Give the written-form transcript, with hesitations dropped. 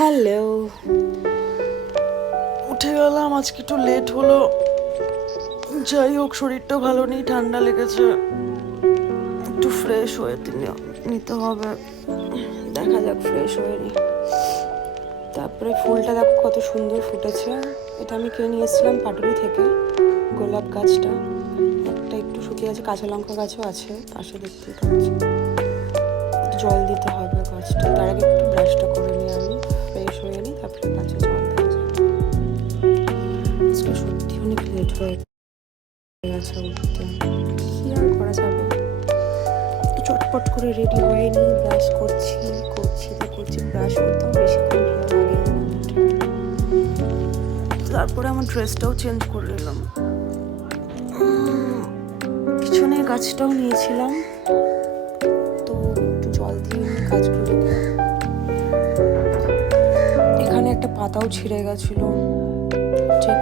Hello, উঠে গেলাম। আজকে একটু লেট হলো। যাই হোক, শরীরটা ভালো নেই, ঠান্ডা লেগেছে। একটু ফ্রেশ হয়ে নিতে হবে। দেখা যাক, ফ্রেশ হয়ে নি। তারপরে ফুলটা দেখো কত সুন্দর ফুটেছে। এটা আমি কিনে নিয়ে এসেছিলাম পাটুলি থেকে, গোলাপ গাছটা। একটা একটু শুকিয়ে আছে, কাঁচা লঙ্কা গাছও আছে পাশে, দেখতেই পাচ্ছি। জল দিতে হবে গাছটা। তার আগে একটু ব্রাশটা করে নিই, আমি ফ্রেশ হয়ে নিই, তারপরে গাছে জল দেওয়া যাবে। আজকে সত্যি অনেক লেট হয়ে গেছে উঠতে, কি আর করা যাবে। চটপট করে রেডি হয়ে নিই, ব্রাশ করছি। ব্রাশ করতেও বেশিক্ষণ ভালো লাগে না। তারপরে আমার ড্রেসটাও চেঞ্জ করে নিলাম। পিছনে গাছটাও নিয়েছিলাম, তো একটু জল দিয়ে নিই গাছগুলো। এখানে একটা পাতাও ছিঁড়ে গেছিলো, চেক